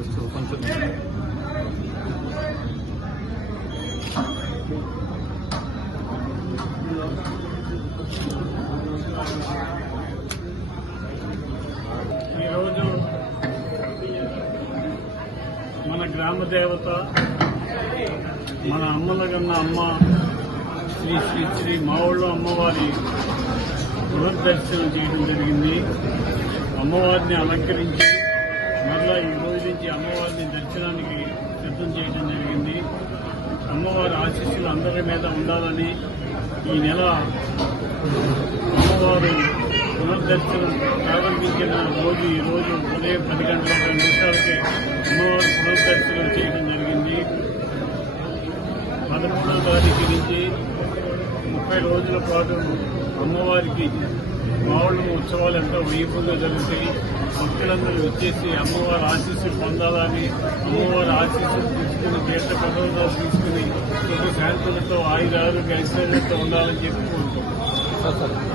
కొంచెం ఈరోజు మన గ్రామ దేవత మన అమ్మల కన్నా అమ్మ శ్రీ శ్రీ శ్రీ మావుళ్ళు అమ్మవారి పునర్దర్శనం చేయడం జరిగింది. అమ్మవారిని అలంకరించి మరలా ఈ రోజు నుంచి అమ్మవారిని దర్శనానికి సిద్ధం చేయడం జరిగింది. అమ్మవారి ఆశీస్సులు అందరి మీద ఉండాలని ఈ నెల అమ్మవారు పునర్దర్శనం ప్రారంభించిన రోజు ఈ రోజు ఉదయం 10 గంటల 2 నిమిషాలకే అమ్మవారి పునర్దర్శనం చేయడం జరిగింది. 11వ తారీఖు నుంచి 30 రోజుల పాటు అమ్మవారికి మావుళ్ళ ఉత్సవాలు ఎంతో వైభవంగా జరుగుతాయి. భక్తులందరూ వచ్చేసి అమ్మవారి ఆశీస్సులు పొందాలని, అమ్మవారి ఆశీస్సులు తీసుకుని తీర్థ ప్రసాదాలు తీసుకుని సుఖ శాంతులతో ఆయురారోగ్య ఐశ్వర్యంతో ఉండాలని చెప్పి కోరుకుంటున్నాం.